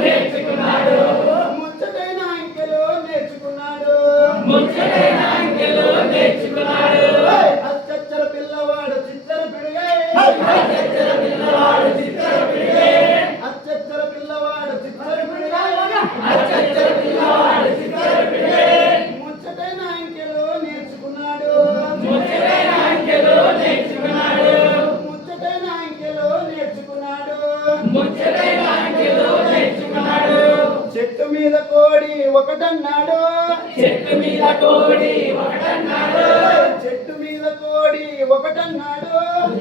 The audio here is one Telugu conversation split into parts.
నేర్చుకున్నాడు ముచ్చటైన అంకెలు నేర్చుకున్నాడు ముచ్చటైన అంకెలు నేర్చుకున్నాడు అచ్చచ్చర పిల్లవాడు చిచ్చర పిడిగై అచ్చచ్చర పిల్లవాడు చిచ్చర పిడిగై అచ్చచ్చర పిల్లవాడు చిచ్చర పిడిగై అచ్చచ్చర పిల్లవాడు చిచ్చర పిడిగై ముచ్చటైన అంకెలు నేర్చుకున్నాడు ముచ్చటైన అంకెలు నేర్చుకున్నాడు ముచ్చటైన అంకెలు నేర్చుకున్నాడు ముచ్చటైన అంకెలు నేర్చుకున్నాడు చెట్టు మీద కోడి ఒకటన్నాడు చెట్టు మీద కోడి ఒకటన్నాడు చెట్టు మీద కోడి ఒకటన్నాడు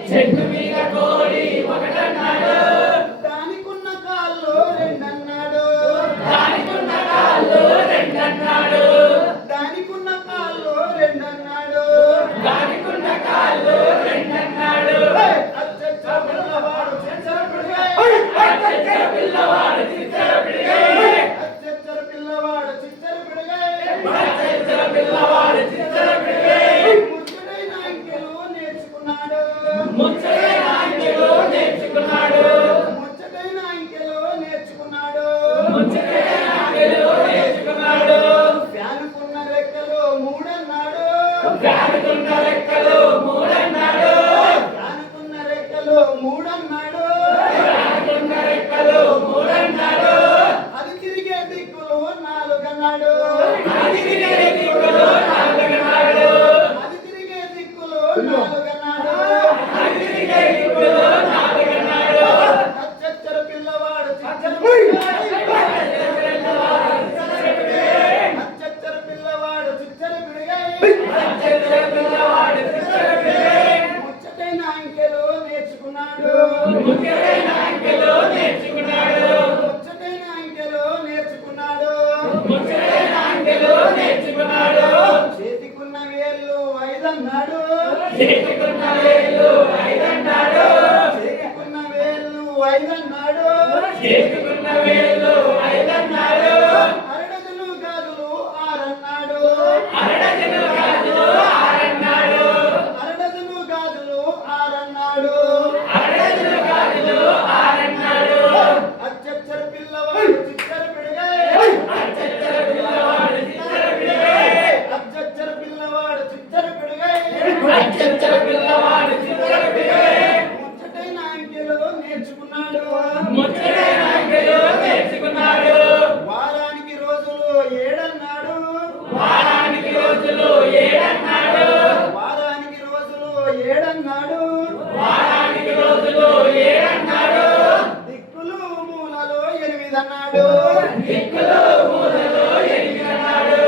చెట్టు మీద కోడి ఒకటన్నాడు దానికున్న కాళ్ళు రెండన్నాడు దానికున్న కాళ్ళు రెండన్నాడు దానికున్న కాళ్ళు రెండన్నాడు దానికున్న కాళ్ళు రెండన్నాడు అచ్చచ్చర పిల్లవాడు చిచ్చర పిడిగై అచ్చచ్చర పిల్లవాడు చిచ్చర పిడిగై అచ్చచ్చర పిల్లవాడు చిచ్చర పిడిగై అచ్చచ్చర పిల్లవాడు చిచ్చర పిడిగై ముచ్చటైన అంకెలు నేర్చుకున్నాడు ముచ్చటైన అంకెలు నేర్చుకున్నాడు ముచ్చటైన అంకెలు నేర్చుకున్నాడు ముచ్చటైన అంకెలు నేర్చుకున్నాడు ఫ్యానుకున్న రెక్కలు మూడన్నాడు ఫ్యానుకున్న రెక్కలు మూడన్నాడు ఫ్యానుకున్న రెక్కలు మూడన్నాడు ఫ్యానుకున్న రెక్కలు మూడన్నాడు అది తిరిగే దిక్కులు నాలుగన్నాడు అది తిరిగే దిక్కులు నాలుగన్నాడు అది తిరిగే దిక్కులు నాలుగన్నాడు అది తిరిగే దిక్కులు నాలుగన్నాడు అచ్చచ్చర పిల్లవాడు చిచ్చర పిడిగై అచ్చచ్చర పిల్లవాడు చిచ్చర పిడిగై అచ్చచ్చర పిల్లవాడు చిచ్చర పిడిగై ముచ్చటైన అంకెలు నేర్చుకున్నాడు ముచ్చటైన అంకెలు నేర్చుకున్నాడు ముచ్చటైన అంకెలు నేర్చుకున్నాడు ముచ్చటైన అంకెలు నేర్చుకున్నాడు చేతికున్న వేళ్ళు ఐదన్నాడు చేతికున్న వేళ్ళు ఐదన్నాడు చేతికున్న వేళ్ళు ఐదన్నాడు చేతికున్న వేళ్ళు ఐదన్నాడు అరడజను గాజులు ఆరన్నాడు అరడజను గాజులు ఆరన్నాడు అరడజను గాజులు ఆరన్నాడు అరడజను గాజులు ఆరన్నాడు అచ్చచ్చర పిల్లవాడు చిచ్చర పిడిగై అచ్చచ్చర పిల్లవాడు చిచ్చర పిడిగై అచ్చచ్చర పిల్లవాడు చిచ్చర పిడిగై అచ్చచ్చర పిల్లవాడు చిచ్చర పిడిగై ముచ్చటైన అంకెలు నేర్చుకున్నాడు ముచ్చటైన అంకెలు నేర్చుకున్నాడు వారానికి రోజులు ఏడన్నాడు వారానికి రోజులు ఏడన్నాడు వారానికి రోజులు ఏడన్నాడు వారానికి రోజులు ఏడన్నాడు దిక్కులు మూలలో ఎనిమిదన్నాడు దిక్కులు మూలలో ఎనిమిదన్నాడు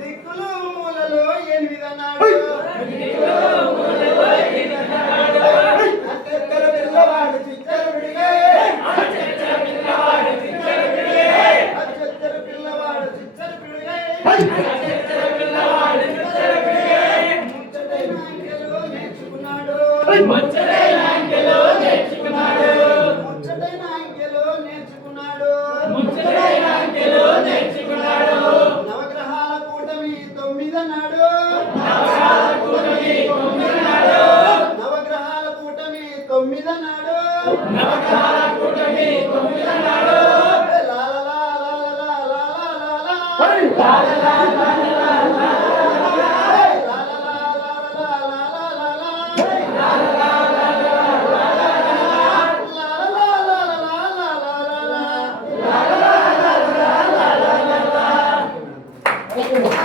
దిక్కులు మూలలో ఎనిమిదన్నాడు దిక్కులు మూలలో ఎనిమిదన్నాడు అచ్చచ్చర పిల్లవాడు చిచ్చర పిడిగై అచ్చచ్చర పిల్లవాడు చిచ్చర పిడిగై అచ్చచ్చర పిల్లవాడు చిచ్చర పిడిగై అచ్చచ్చర పిల్లవాడు చిచ్చర పిడిగై ముచ్చటైన అంకెలు నేర్చుకున్నాడు ముచ్చటైన అంకెలు నేర్చుకున్నాడు ముచ్చటైన అంకెలు నేర్చుకున్నాడు ముచ్చటైన అంకెలు నేర్చుకున్నాడు నవగ్రహాల కూటమి తొమ్మిదన్నాడు నవగ్రహాల కూటమి తొమ్మిదన్నాడు నవగ్రహాల కూటమి తొమ్మిదన్నాడు నవగ్రహాల కూటమి తొమ్మిదన్నాడు లా లా లా లా లా లా లా లా Thank you.